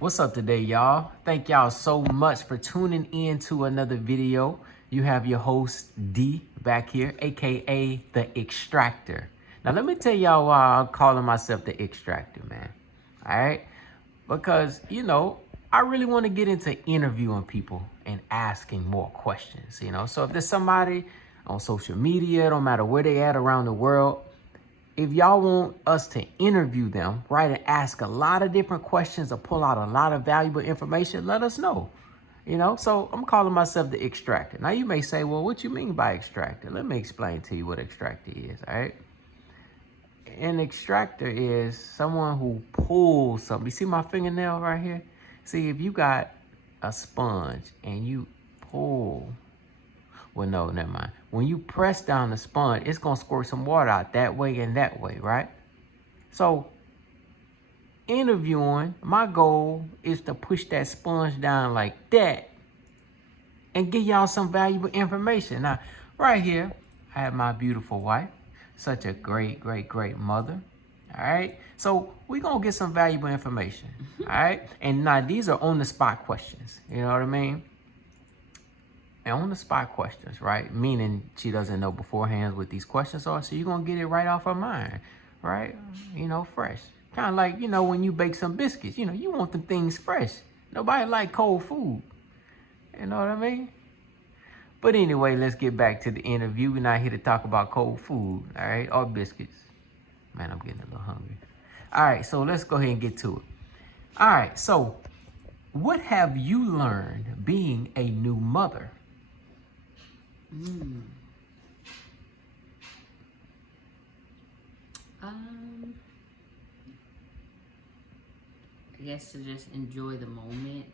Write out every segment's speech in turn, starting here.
What's up today, y'all? Thank y'all so much for tuning in to another video. You have your host D back here, aka the Extractor. Now let me tell y'all why I'm calling myself the Extractor, man. All right, because I really want to get into interviewing people and asking more questions. So if there's somebody on social media, no matter where they at around the world, if y'all want us to interview them, right, and ask a lot of different questions or pull out a lot of valuable information, let us know. So I'm calling myself the Extractor. Now you may say, well, what you mean by extractor? Let me explain to you what extractor is, all right? An extractor is someone who pulls something. You see my fingernail right here? See, if you got a sponge and you pull, well, no, never mind. When you press down the sponge, it's going to squirt some water out that way and that way, right? So, interviewing, my goal is to push that sponge down like that and give y'all some valuable information. Now, right here, I have my beautiful wife, such a great, great, great mother. All right. So, we're going to get some valuable information. All right. And now, these are on the spot questions. You know what I mean? And on the spot questions, right? Meaning she doesn't know beforehand what these questions are, so you're gonna get it right off her mind, right? Fresh. Kind of like, when you bake some biscuits, you want them things fresh. Nobody like cold food. You know what I mean? But anyway, let's get back to the interview. We're not here to talk about cold food, all right? Or biscuits. Man, I'm getting a little hungry. All right, so let's go ahead and get to it. All right, so what have you learned being a new mother? I guess to just enjoy the moment.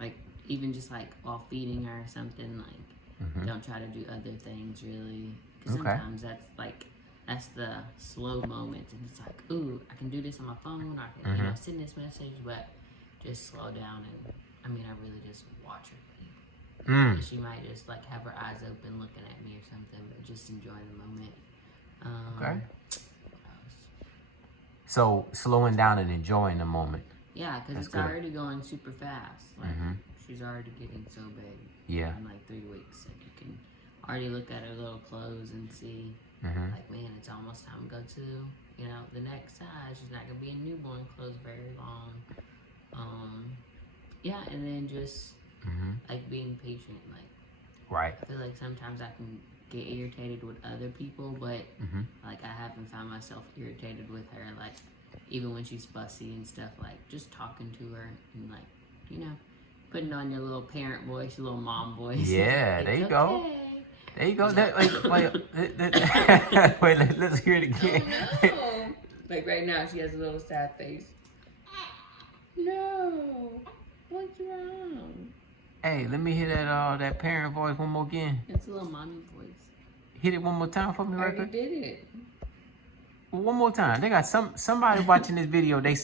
Like even just like while feeding her or something, like don't try to do other things really. Because sometimes that's the slow moments, and it's like, ooh, I can do this on my phone. I can send this message, but just slow down and I really just watch her. She might just like have her eyes open looking at me or something, but just enjoy the moment. Okay. So slowing down and enjoying the moment. Yeah, because it's already going super fast. Like she's already getting so big. Yeah. In like 3 weeks, like you can already look at her little clothes and see, like, man, it's almost time to go to, the next size. She's not gonna be in newborn clothes very long. Yeah, and then just like being patient. Like, right. I feel like sometimes I can get irritated with other people, but like I haven't found myself irritated with her. Like even when she's fussy and stuff, like just talking to her and like putting on your little parent voice, your little mom voice. Yeah, there you go. There you go. That wait, let's hear it again. Oh, no. Like right now, she has a little sad face. No, what's wrong? Hey, let me hear that parent voice one more again. It's a little mommy voice. Hit it one more time for me, I right already did it. One more time. They got somebody watching this video. They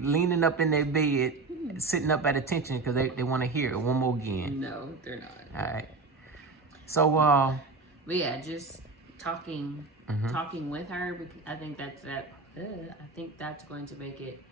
leaning up in their bed, sitting up at attention because they want to hear it one more again. No, they're not. All right. So but yeah, just talking with her, because I think that's going to make it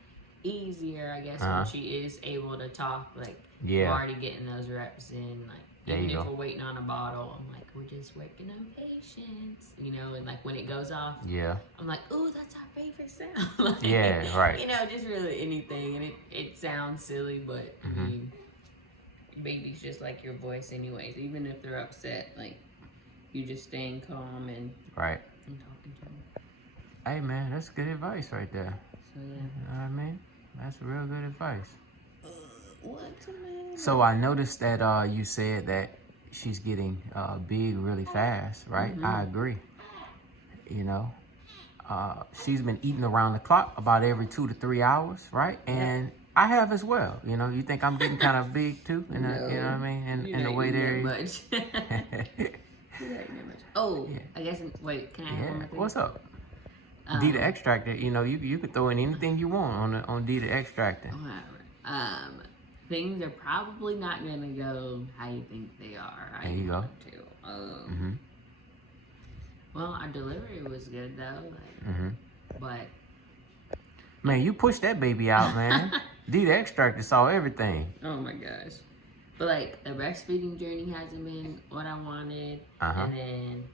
easier, I guess, when she is able to talk. Like, we're already getting those reps in. Like, even if we're waiting on a bottle, I'm like, we're just working on patience, and like when it goes off, I'm like, ooh, that's our favorite sound. Like, yeah, right. Just really anything, and it sounds silly, but I mean, baby's just like your voice anyways. Even if they're upset, like you just staying calm and right and talking to them. Hey man, that's good advice right there. So yeah, you know what I mean, that's real good advice. What's So I noticed that you said that she's getting big really fast, right? I agree. She's been eating around the clock about every 2 to 3 hours, right? And I have as well. You think I'm getting kind of big too? You know what I mean? In the way there. Much. Oh, yeah. I guess. Wait, can I have one more thing? What's up? D the Extractor. You could throw in anything you want on D the Extractor. Whatever. Things are probably not gonna go how you think they are. There you go. Well, our delivery was good though. But Man, you pushed that baby out, man. D the extractor saw everything. Oh my gosh. But like the breastfeeding journey hasn't been what I wanted. And then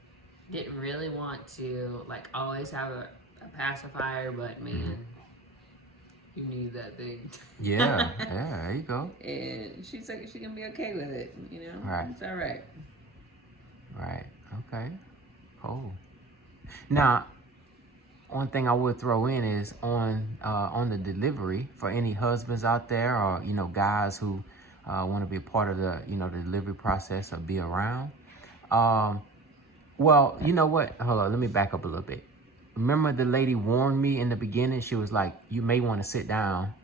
didn't really want to like always have a pacifier, but man, you need that thing. Yeah, there you go. And she's like, she can be okay with it, you know? Right. It's all right. Right. Okay. Cool. Now, one thing I would throw in is on the delivery for any husbands out there, or guys who want to be a part of the the delivery process or be around. Well, you know what? Hold on, let me back up a little bit. Remember the lady warned me in the beginning? She was like, you may want to sit down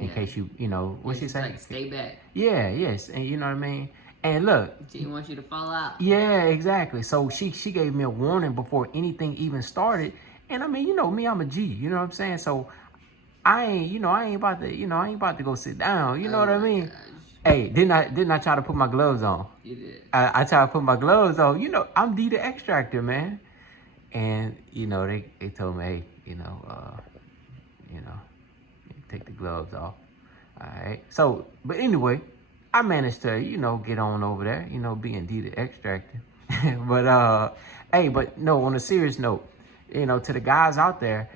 in case what'd she say? Like, stay back. Yeah, yes. And you know what I mean? And look. She didn't want you to fall out. Yeah, exactly. So she gave me a warning before anything even started. And I mean, me, I'm a G, you know what I'm saying? So I ain't about to go sit down. You know what I mean? Gosh. Hey, didn't I try to put my gloves on? You did. I tried to put my gloves on. I'm D the extractor, man. And they told me, hey, take the gloves off. All right. So, but anyway, I managed to, get on over there, being D the extractor. But hey, but no, on a serious note, to the guys out there,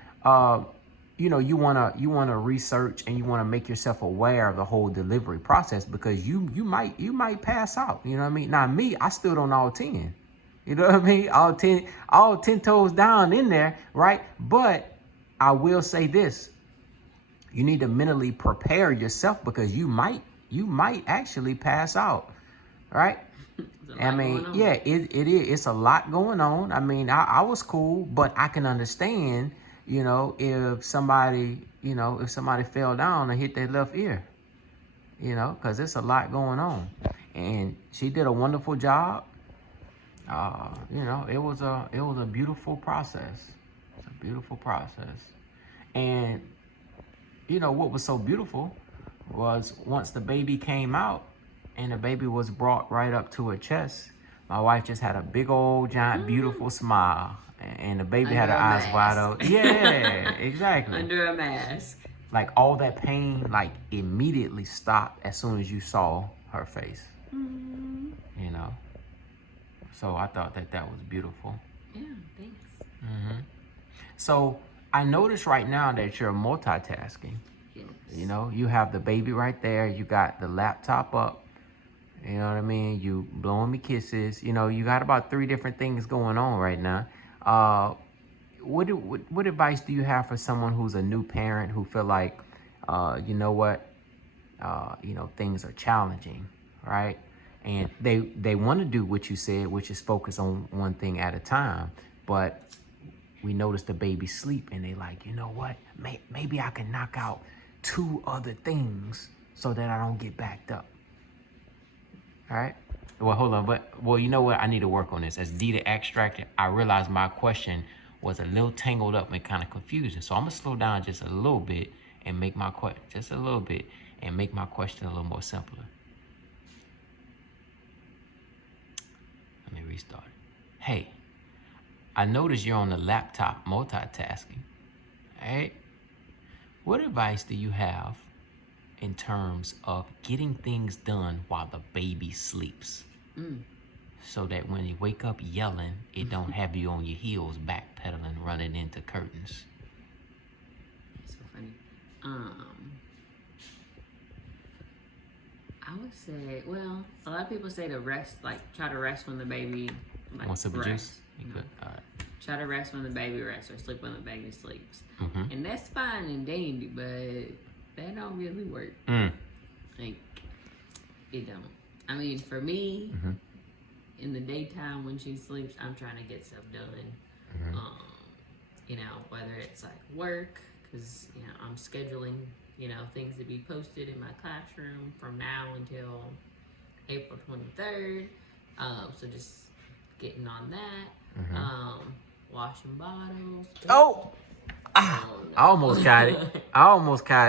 you wanna research and you wanna make yourself aware of the whole delivery process, because you might pass out. You know what I mean? Now me, I stood on all 10. You know what I mean? All 10 toes down in there, right? But I will say this: you need to mentally prepare yourself, because you might actually pass out, right? I mean, yeah, it is. It's a lot going on. I mean, I was cool, but I can understand, if somebody fell down and hit their left ear, because it's a lot going on. And she did a wonderful job. It was a beautiful process. It's a beautiful process. And what was so beautiful was once the baby came out and the baby was brought right up to her chest, my wife just had a big old giant beautiful smile, and the baby had her eyes wide open. Yeah, exactly. Under a mask. Like all that pain immediately stopped as soon as you saw her face. So I thought that was beautiful. Yeah, thanks. So I noticed right now that you're multitasking. Yes. You have the baby right there. You got the laptop up. You know what I mean? You blowing me kisses. You got about 3 different things going on right now. What advice do you have for someone who's a new parent who feel like, things are challenging, right? And they want to do what you said, which is focus on one thing at a time. But we notice the baby sleep, and they like, you know what? Maybe I can knock out 2 other things so that I don't get backed up. All right. Well, hold on. You know what? I need to work on this. As D the extractor, I realized my question was a little tangled up and kind of confusing. So I'm gonna slow down just a little bit and make my question a little more simpler. Let me restart it. Hey, I noticed you're on the laptop multitasking. All right. What advice do you have in terms of getting things done while the baby sleeps? So that when you wake up yelling, it don't have you on your heels backpedaling, running into curtains. It's so funny. I would say, well, a lot of people say to rest, try to rest when the baby wants to produce. You could. All right. Try to rest when the baby rests, or sleep when the baby sleeps. And that's fine and dandy, but that don't really work. It don't. I mean, for me, in the daytime when she sleeps, I'm trying to get stuff done. Whether it's work, because I'm scheduling things to be posted in my classroom from now until April 23rd. So just getting on that. Washing bottles. I almost got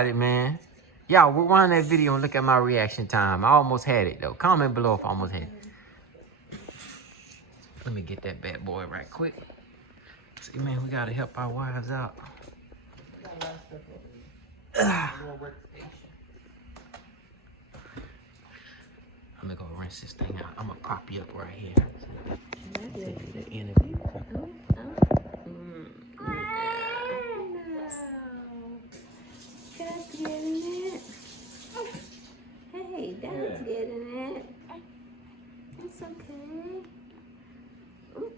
it, man. Y'all, rewind that video and look at my reaction time. I almost had it, though. Comment below if I almost had it. Let me get that bad boy right quick. See, man, we got to help our wives out. lot of stuff over here. More workstation. I'm gonna go rinse this thing out. I'm gonna prop you up right here. Take you to the interview. Dad's getting it. Hey, Dad's getting it. It's okay. Ooh.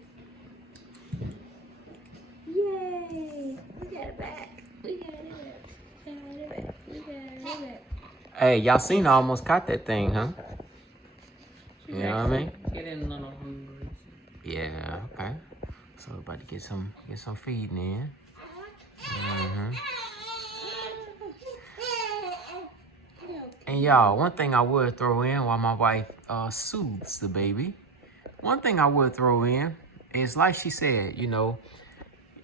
Yay! We got it back. We got it. We got it. We got it. Hey, y'all seen I almost caught that thing, huh? She's You know what I mean? Getting a little hungry. Yeah, okay. So we're about to get some feeding in. Mm-hmm. And y'all, one thing I would throw in while my wife soothes the baby, one thing I would throw in is, like she said, you know,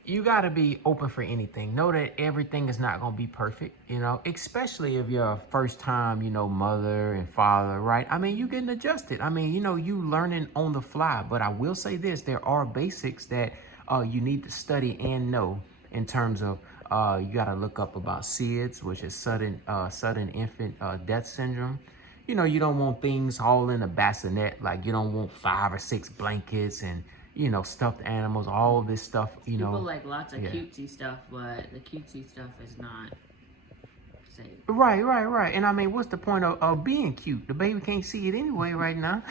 you got to be open for anything. Know that everything is not going to be perfect, you know, especially if you're a first time, you know, mother and father, right? I mean, you getting adjusted. I mean, you know, you learning on the fly. But I will say this, there are basics that you need to study and know in terms of you got to look up about SIDS, which is sudden infant death syndrome. You know, you don't want things all in a bassinet. Like you don't want 5 or 6 blankets and, you know, stuffed animals, all this stuff, you know. People like lots of cutesy stuff, but the cutesy stuff is not safe. Right. And I mean, what's the point of being cute? The baby can't see it anyway right now.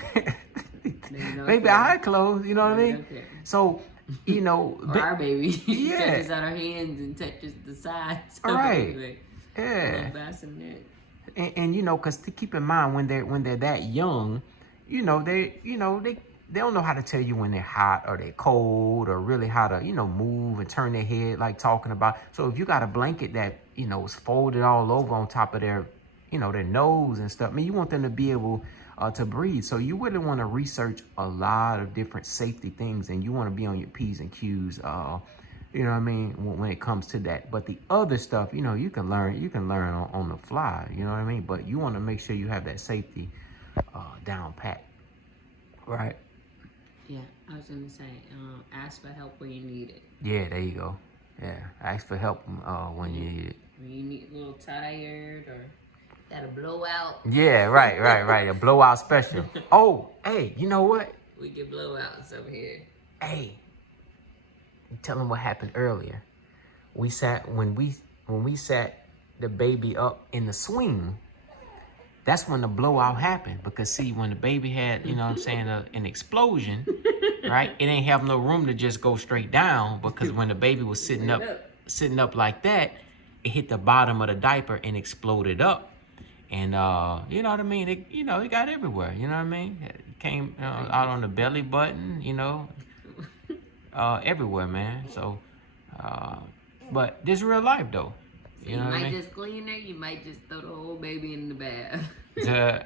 Baby eye closed, you know what I mean? So, you know. Or our baby touches yeah. on our hands and touches the sides. Right. Yeah. Bassinet. And you know, because to keep in mind when they're that young, you know, they don't know how to tell you when they're hot or they're cold or really how to, you know, move and turn their head like talking about. So if you got a blanket that, you know, is folded all over on top of their, you know, their nose and stuff, I mean, you want them to be able to breathe. So you really want to research a lot of different safety things, and you want to be on your P's and Q's, you know what I mean, when it comes to that. But the other stuff, you know, you can learn on the fly, you know what I mean? But you want to make sure you have that safety down pat, right? Yeah, I was gonna say, ask for help when you need it. Yeah, there you go. Yeah, ask for help when you need it. When you need a little tired or got a blowout. Yeah, right. A blowout special. Oh, hey, you know what? We get blowouts over here. Hey, tell them what happened earlier. When we sat the baby up in the swing. That's when the blowout happened, because see, when the baby had, you know what I'm saying, an explosion, right? It ain't have no room to just go straight down, because when the baby was sitting up like that, it hit the bottom of the diaper and exploded up. And you know what I mean? It got everywhere, you know what I mean? It came out on the belly button, you know, everywhere, man. So, but this is real life though. So you might just clean her, you might just throw the whole baby in the bath.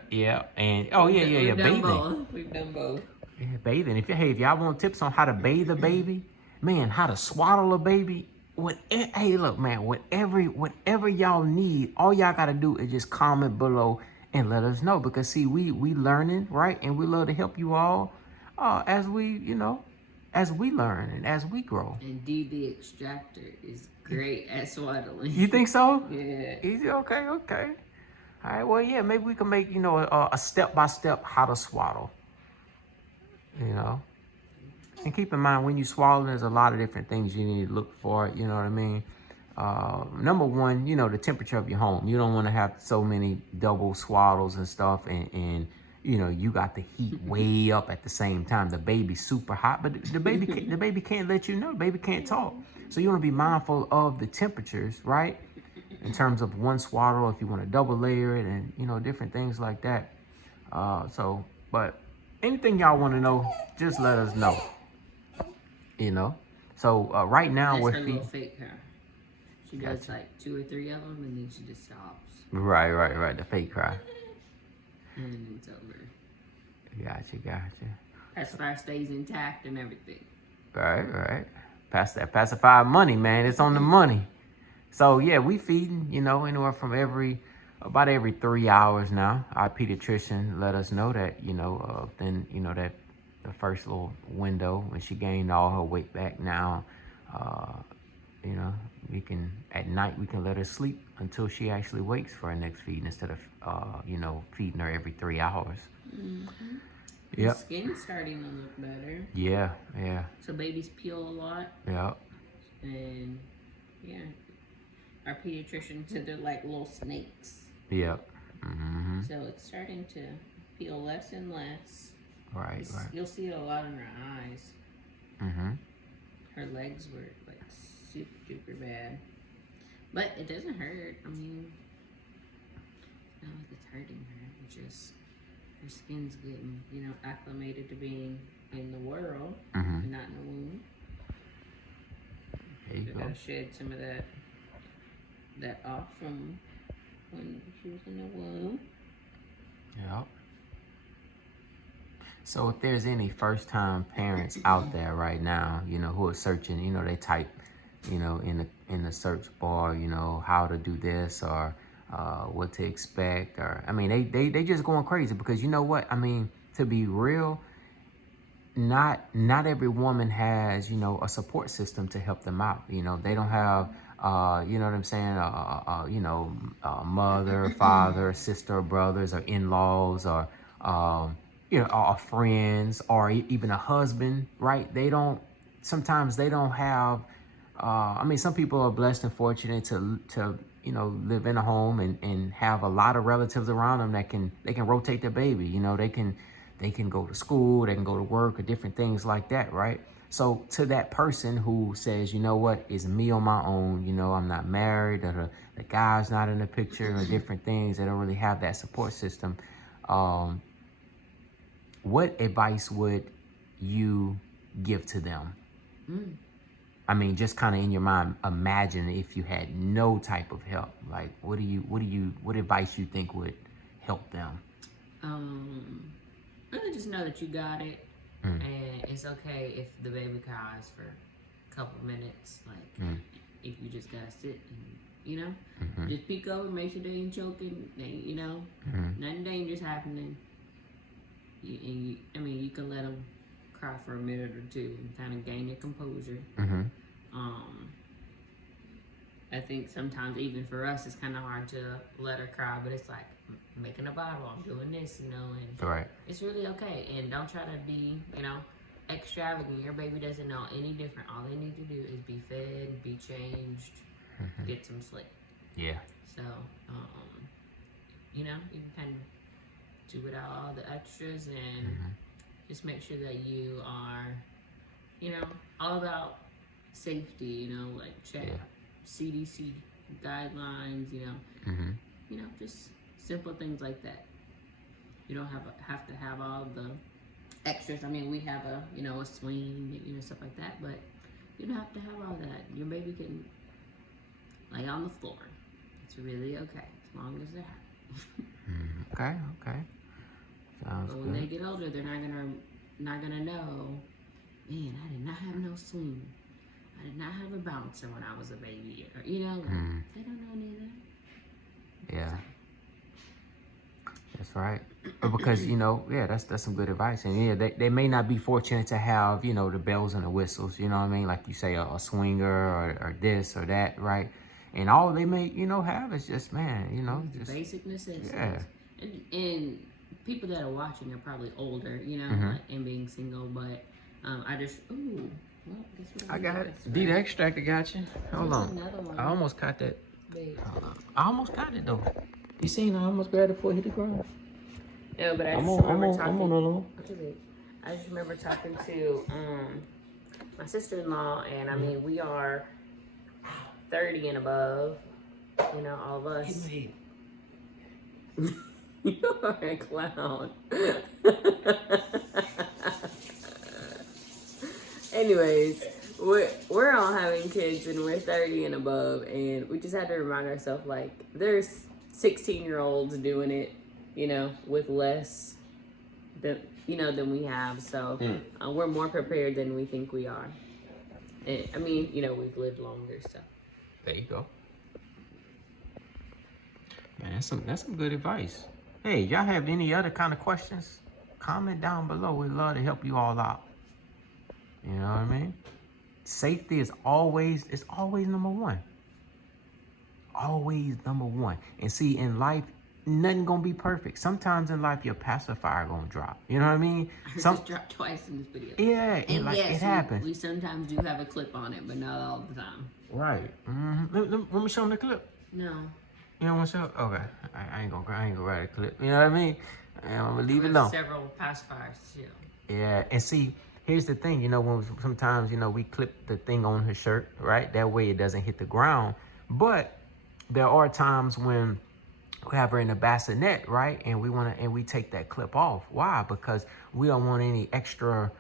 Yeah, and bathing. We've done both. Yeah, bathing. If y'all want tips on how to bathe a baby, man, how to swaddle a baby, hey, look, man, whatever y'all need, all y'all gotta do is just comment below and let us know. Because see, we learning, right, and we love to help you all as we learn and as we grow. And D the extractor is great at swaddling. You think so? Yeah. Easy. Okay. All right. Well, yeah. Maybe we can make a step-by-step how to swaddle. You know. And keep in mind, when you swaddle, there's a lot of different things you need to look for. You know what I mean? Number one, you know, the temperature of your home. You don't want to have so many double swaddles and stuff, and you know, you got the heat way up at the same time. The baby's super hot, but the baby can't let you know. The baby can't talk. So you want to be mindful of the temperatures, right? In terms of one swaddle, if you want to double layer it, and you know, different things like that. But anything y'all want to know, just let us know. You know. So right now we're feeding. Fake cry. She does like 2 or 3 of them, and then she just stops. Right. The fake cry. And it's over. Gotcha. Pacifier stays intact and everything. Right. Pass that pacifier money, man. It's on the money. So yeah, we feeding, you know, anywhere from about every 3 hours now. Our pediatrician let us know that, you know, then, you know, that the first little window when she gained all her weight back now, you know, we can, at night, we can let her sleep until she actually wakes for her next feed instead of, feeding her every 3 hours. Mm-hmm. Yep. The skin's starting to look better. Yeah, yeah. So babies peel a lot. Yep. And, yeah. Our pediatrician said they're like little snakes. Yep. Mm-hmm. So it's starting to peel less and less. Right. You'll see it a lot in her eyes. Mm-hmm. Her legs were like super duper bad. But it doesn't hurt. I mean, it's not like it's hurting her. It's just her skin's getting, acclimated to being in the world and not in the womb. There you go. Gotta shed some of that off from when she was in the womb. Yep. So if there's any first-time parents out there right now, who are searching, they type, in the search bar, how to do this or what to expect, or I mean, they just going crazy because you know what? I mean, to be real, not every woman has, a support system to help them out. They don't have, you know what I'm saying? Mother, father, sister, brothers, or in-laws, or or friends, or even a husband, right? Sometimes they don't have, some people are blessed and fortunate to live in a home and have a lot of relatives around them that they can rotate their baby. They can go to school, they can go to work, or different things like that, right? So to that person who says, you know what, it's me on my own, I'm not married, or the guy's not in the picture, or different things, they don't really have that support system. What advice would you give to them? I mean, just kind of in your mind, imagine if you had no type of help. Like, what advice you think would help them? I just know that you got it, and it's okay if the baby cries for a couple minutes. Like, if you just gotta sit and, just peek over, make sure they ain't choking, nothing dangerous happening. You can let them cry for a minute or two and kind of gain their composure. I think sometimes even for us it's kind of hard to let her cry, but it's like making a bottle, I'm doing this, and right. It's really okay. And don't try to be, extravagant. Your baby doesn't know any different. All they need to do is be fed, be changed, get some sleep. Yeah. So, you can kind of do without all the extras and just make sure that you are, all about safety, like check CDC guidelines, just simple things like that. You don't have to have all the extras. I mean, we have a swing, stuff like that, but you don't have to have all that. Your baby can lay on the floor. It's really okay, as long as they're happy. Okay. Sounds but when good. they get older, they're not gonna know, man, I did not have no swing. I did not have a bouncer when I was a baby. Or, they don't know any of that. Yeah. That's right. But because, that's some good advice. And they may not be fortunate to have, the bells and the whistles, you know what I mean? Like you say, a swinger or this or that, right? And all they may, have is just, man, just basic necessities. Yeah. And people that are watching are probably older, and being single, but I just, well, guess what I got it. D, the extractor got you. Hold on. I almost caught that. I almost got it, though. You seen I almost grabbed it before it hit the ground. No, but I just remember talking to my sister-in-law, and I mean, we are 30 and above, all of us. You are a clown. Anyways, we're all having kids, and we're 30 and above, and we just had to remind ourselves, like, there's 16-year-olds doing it, with less than we have. So we're more prepared than we think we are. And, I mean, we've lived longer, so. There you go. Man, that's some good advice. Hey, y'all have any other kind of questions? Comment down below. We'd love to help you all out. You know what I mean? Safety is always number one. always number one. And see, in life, nothing gonna be perfect. Sometimes in life, your pacifier gonna drop. You know what I mean? Just dropped twice in this video. Yeah, and like, yes, it happens. We sometimes do have a clip on it, but not all the time. Right. Let me show them the clip. No. You don't want to show? Okay. I ain't gonna write a clip. You know what I mean? I'm gonna leave it alone. Several pacifiers too. Yeah, and see, here's the thing. You know, when sometimes we clip the thing on her shirt, right? That way it doesn't hit the ground. But there are times when we have her in a bassinet, right? And we take that clip off. Why? Because we don't want any extra.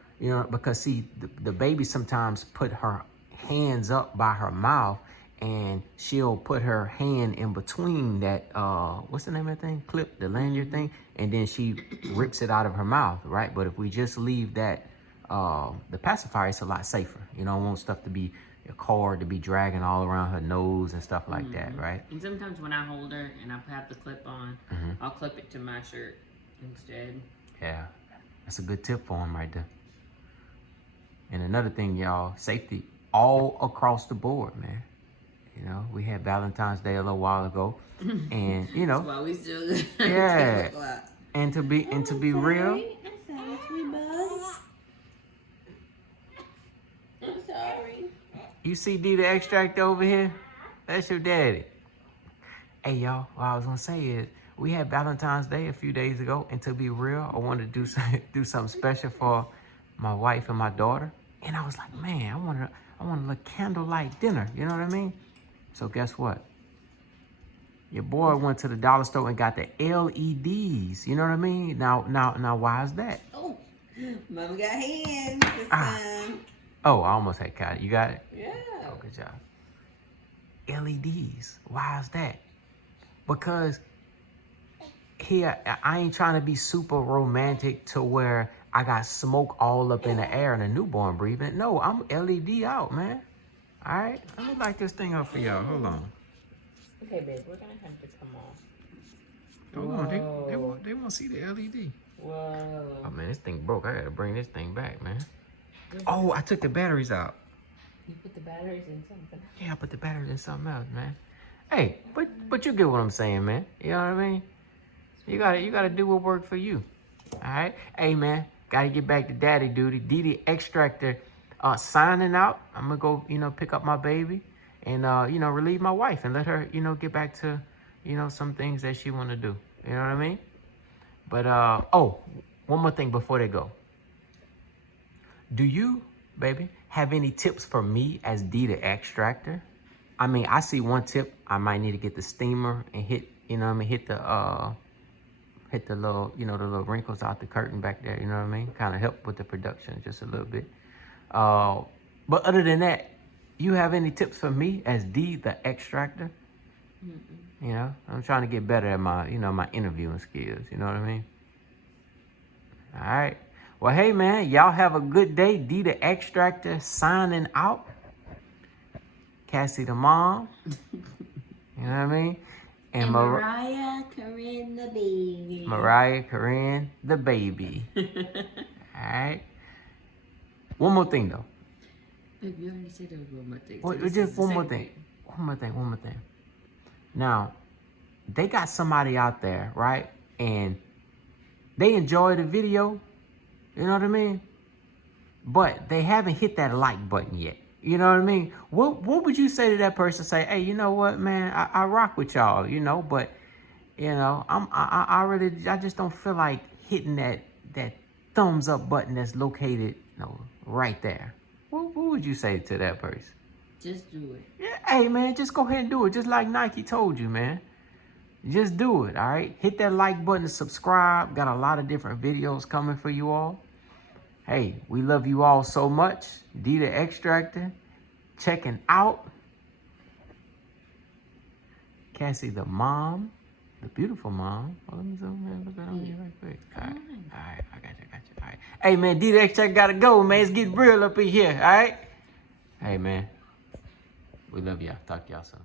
Because see, the baby sometimes put her hands up by her mouth, and she'll put her hand in between that, what's the name of that thing? Clip, the lanyard thing, and then she rips it out of her mouth, right? But if we just leave that, the pacifier, it's a lot safer. You don't want stuff to be, a cord to be dragging all around her nose and stuff like that, right? And sometimes when I hold her and I have the clip on, I'll clip it to my shirt instead. Yeah, that's a good tip for him right there. And another thing, y'all, safety all across the board, man. We had Valentine's Day a little while ago, and That's why we still yeah. And to be real, I'm sorry. You see D the extract over here? That's your daddy. Hey y'all, what I was gonna say is we had Valentine's Day a few days ago, and to be real, I wanted to do something special for my wife and my daughter, and I was like, man, I want a little candlelight dinner. You know what I mean? So guess what? Your boy went to the dollar store and got the LEDs. You know what I mean? Now, why is that? Oh, Mama got hands this time. Oh, I almost had caught it. You got it? Yeah. Oh, good job. LEDs. Why is that? Because here, I ain't trying to be super romantic to where I got smoke all up in the air and a newborn breathing. No, I'm LED out, man. All right? Let me light this thing up for y'all. Hold on. Okay, babe, we're going to have to come off. Hold on. They won't see the LED. Whoa. Oh, man, this thing broke. I got to bring this thing back, man. Oh, I took the batteries out. You put the batteries in something? Yeah, I put the batteries in something else, man. Hey, but you get what I'm saying, man. You know what I mean? You gotta do what worked for you. All right? Hey, man, gotta get back to daddy duty. D Extractor signing out. I'm gonna go, pick up my baby and, relieve my wife and let her, get back to, some things that she wanna do. You know what I mean? But, oh, one more thing before they go. Do you, baby, have any tips for me as D the Extractor? I mean, I see one tip. I might need to get the steamer and hit the little, the little wrinkles out the curtain back there. You know what I mean? Kind of help with the production just a little bit. But other than that, you have any tips for me as D the Extractor? I'm trying to get better at my, my interviewing skills. You know what I mean? All right. Well, hey, man, y'all have a good day. D the Extractor signing out. Cassie the mom. You know what I mean? And Mariah Corinne the baby. Mariah Corinne the baby. All right. One more thing, though. Babe, you already said there was one more thing. Well, So just one more thing. One more thing. Now, they got somebody out there, right? And they enjoy the video. You know what I mean? But they haven't hit that like button yet. You know what I mean? What would you say to that person? Say, hey, you know what, man? I rock with y'all, but I just don't feel like hitting that thumbs up button that's located, right there. What would you say to that person? Just do it. Yeah, hey, man, just go ahead and do it. Just like Nike told you, man. Just do it, all right? Hit that like button, subscribe. Got a lot of different videos coming for you all. Hey, we love you all so much. D the Extractor, checking out. Cassie the mom, the beautiful mom. Oh, let me zoom in, look at on you right quick. All right, I got you. All right. Hey, man, D the Extractor gotta go, man. It's getting real up in here, all right? Hey, man, we love y'all. Talk to y'all soon.